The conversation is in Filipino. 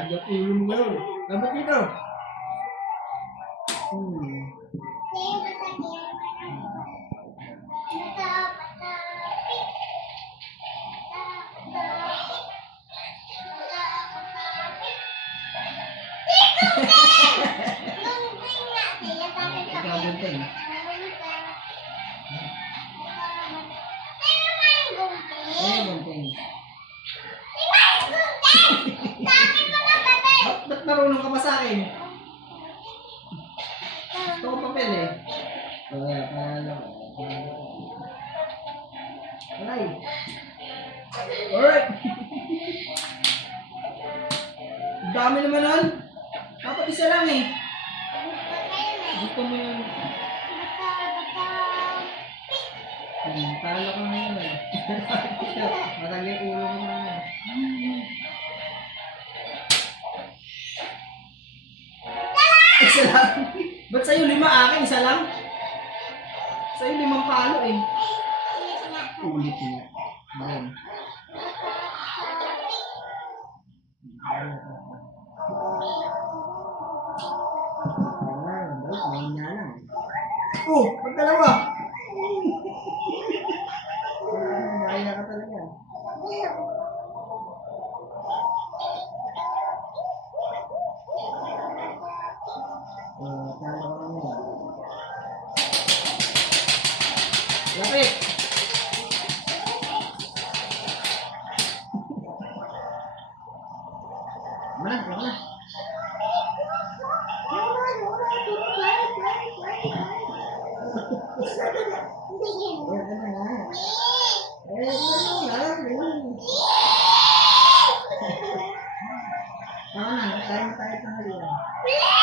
Agad ulo mo ngayon. Dapat dito. Ikaw bunting. Ay, bunting. Ba't marunong ka pa sa akin? Gusto ko papel eh. Alay. Alright. Dami naman nun. Dapat isa lang eh. Gusto mo yun. Talo ko na yun eh. Matagay ulo mo na yun. Isa lang. Ba't sa'yo 5 akin? Isa lang? Sa'yo 5 palo eh. Ulit niya. Bayan. Oh, pagdalawa. Naya ka talaga. Talo ko naman yun. Lapit. Mana? Mana? Tayo na tayo ng halian.